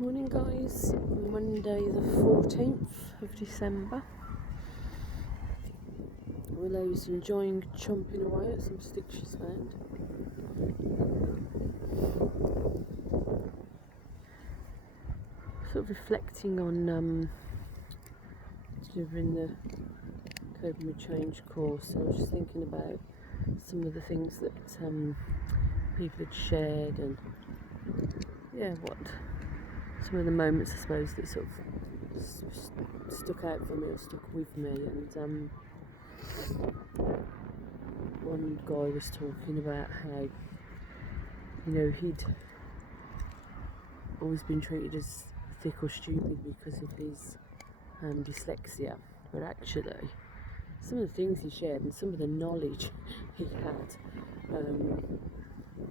Morning guys, Monday the 14th of December. Willow's enjoying chomping away at some sticks she's found. Sort of reflecting on delivering the coping with change course. I was just thinking about some of the things that people had shared and what some of the moments I suppose that sort of stuck out for me or stuck with me. And one guy was talking about how he'd always been treated as thick or stupid because of his dyslexia, but actually some of the things he shared and some of the knowledge he had,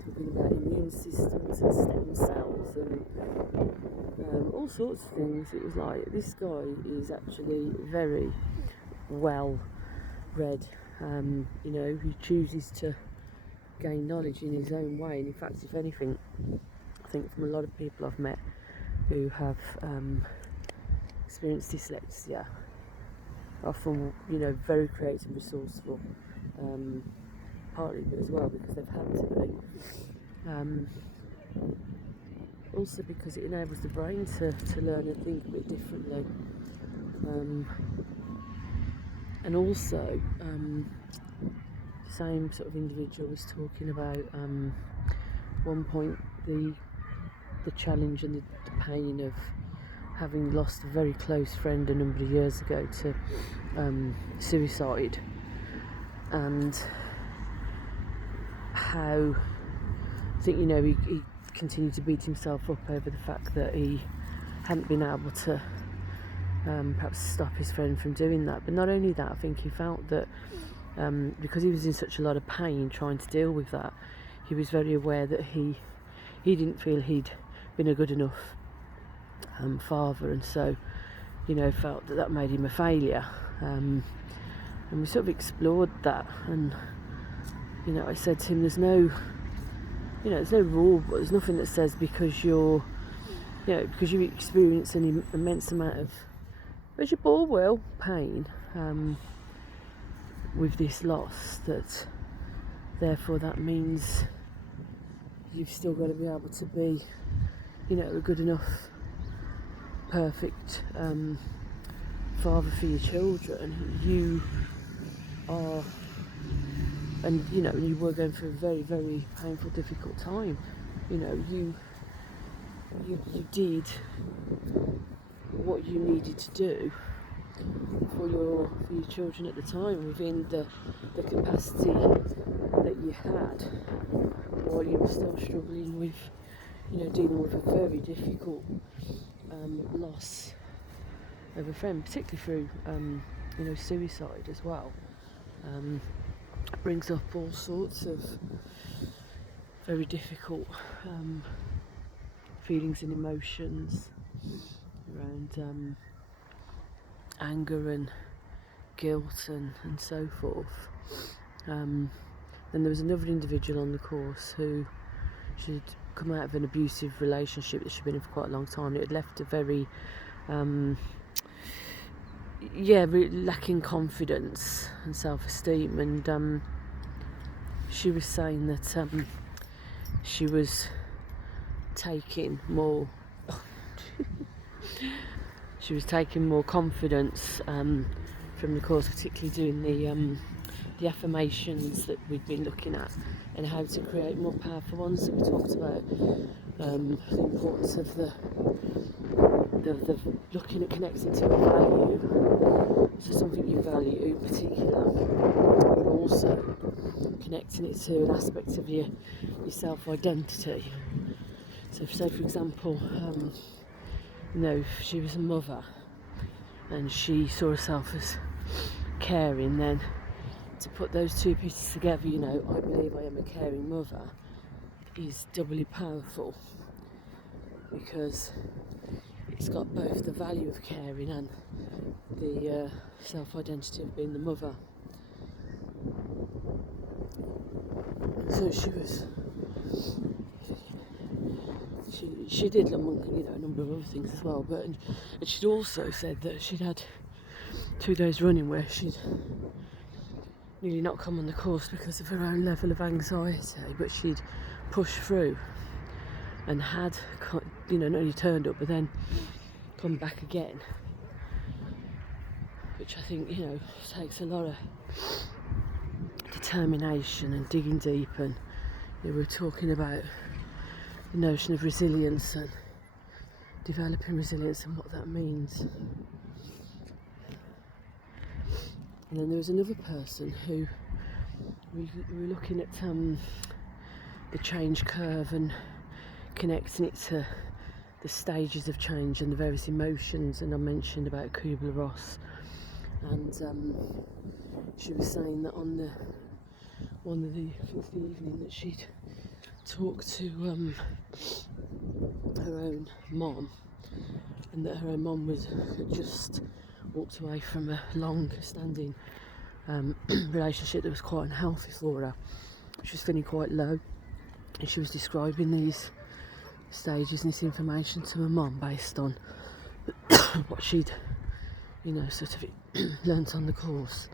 talking about immune systems and stem cells and all sorts of things. It was like, this guy is actually very well read. He chooses to gain knowledge in his own way, and in fact, if anything, I think from a lot of people I've met who have experienced dyslexia, often very creative and resourceful, partly but as well because they've had to be, also because it enables the brain to learn and think a bit differently, and also the same sort of individual was talking about one point the challenge and the pain of having lost a very close friend a number of years ago to suicide, and how I think he continued to beat himself up over the fact that he hadn't been able to perhaps stop his friend from doing that. But not only that, I think he felt that because he was in such a lot of pain trying to deal with that, he was very aware that he didn't feel he'd been a good enough father, and so felt that made him a failure, and we sort of explored that. And I said to him, there's no rule, but there's nothing that says because you experience an immense amount of pain with this loss, that therefore that means you've still got to be able to be a good enough, perfect father for your children. You are, and you were going through a very, very painful, difficult time. You did what you needed to do for your children at the time within the capacity that you had, while you were still struggling with dealing with a very difficult loss of a friend, particularly through suicide as well. Brings up all sorts of very difficult feelings and emotions around anger and guilt and so forth. Then there was another individual on the course who she'd come out of an abusive relationship that she'd been in for quite a long time. It had left a very really lacking confidence and self-esteem, and she was saying that she was taking more confidence from the course, particularly doing the affirmations that we'd been looking at, and how to create more powerful ones that we talked about, the importance of the looking at connecting to a value, so something you value in particular, but also connecting it to an aspect of your self-identity. So say for example, if she was a mother and she saw herself as caring, then to put those two pieces together, I believe I am a caring mother, is doubly powerful, because it's got both the value of caring and the self-identity of being the mother. So she she did, among a number of other things as well. But and she'd also said that she'd had 2 days running where she'd nearly not come on the course because of her own level of anxiety, but she'd pushed through and had, not only turned up but then come back again, which I think takes a lot of determination and digging deep. And we're talking about the notion of resilience and developing resilience and what that means. And then there was another person who we were looking at the change curve and connecting it to the stages of change and the various emotions, and I mentioned about Kubler-Ross, and she was saying that on the fifth evening that she'd talked to her own mom, and that her own mom had just walked away from a long-standing relationship that was quite unhealthy for her. She was feeling quite low, and she was describing these stages and this information to her mum based on what she'd sort of learnt on the course.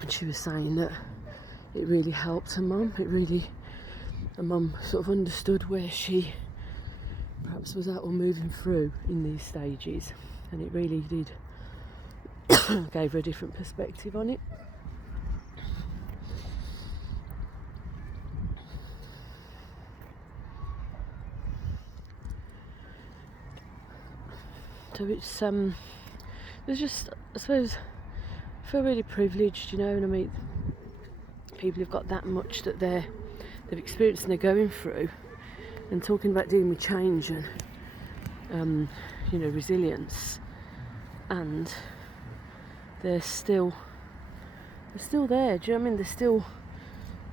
And she was saying that it really helped her mum. Her mum sort of understood where she perhaps was at or moving through in these stages, and it really did gave her a different perspective on it. So it's there's just, I suppose, I feel really privileged, and I meet people who've got that much that they've experienced and they're going through, and talking about dealing with change and resilience, and they're still there. Do you know what I mean? They're still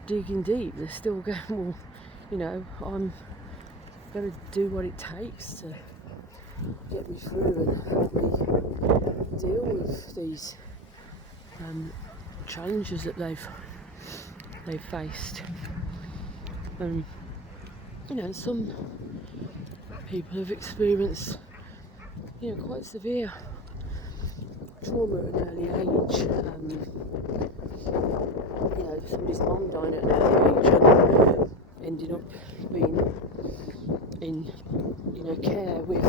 digging deep. They're still going, well, I'm going to do what it takes to get me through and help me deal with these challenges that they've faced. Some people have experienced quite severe trauma at an early age. Somebody's mum died at an early age and ended up being in care with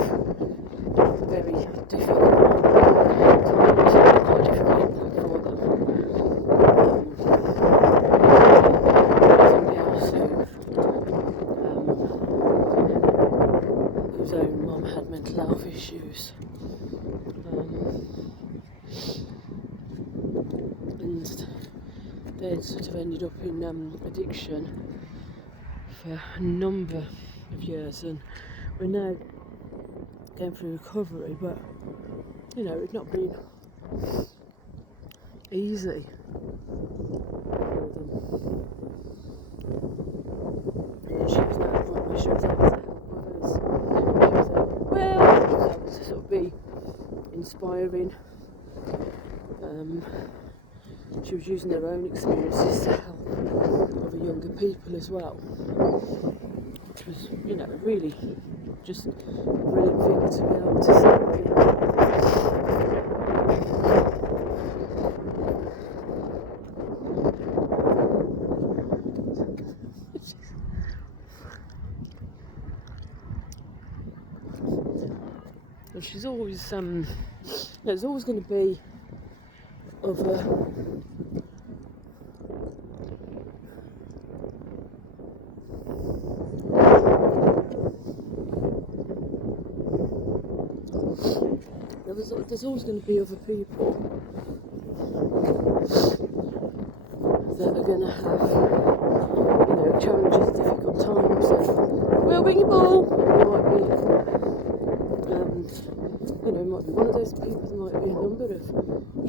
very difficult times, quite difficult impact for them. Somebody else whose own mum had mental health issues, and they'd sort of ended up in addiction for a number of years, and we're now going through recovery, but it's not been easy for them. She was now at a point where she was able to help others. She was able to sort of be inspiring. She was using her own experiences to help other younger people as well, which was, really just a brilliant thing to be able to see. And she's always, there's always going to be other there's always going to be other people that are going to have, challenges, difficult times, and well, bring your ball. It might be one of those people. There might be a number of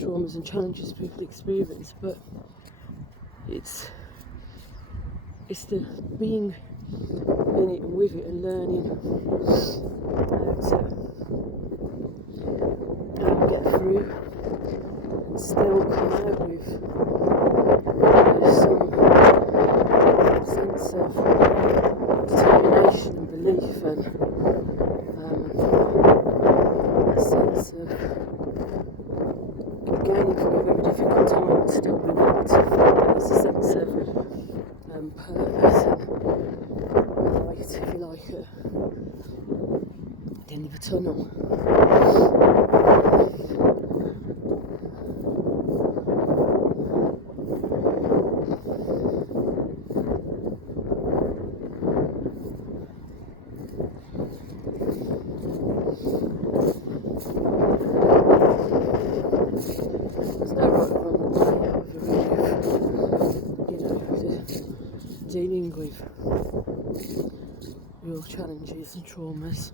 traumas and challenges people experience, but it's the being in it and with it and learning how to get through and still come out with some sense of determination and belief underneath, and that sense of gaining from a very difficult time and still being able to feel there's a sense of purpose and light, if you like, at the end of a tunnel. Dealing with real challenges and traumas,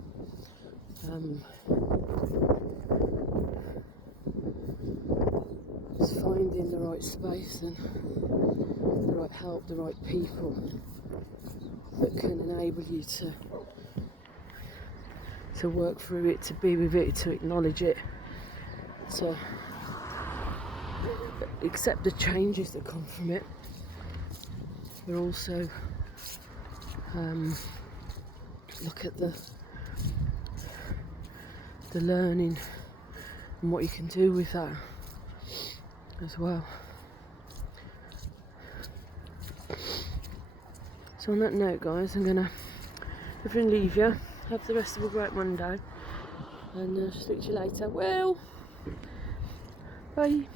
just finding the right space and the right help, the right people that can enable you to work through it, to be with it, to acknowledge it, to accept the changes that come from it, but also look at the learning and what you can do with that as well. So on that note, guys, I'm gonna leave you. Have the rest of a great Monday, and speak to you later. Well, bye.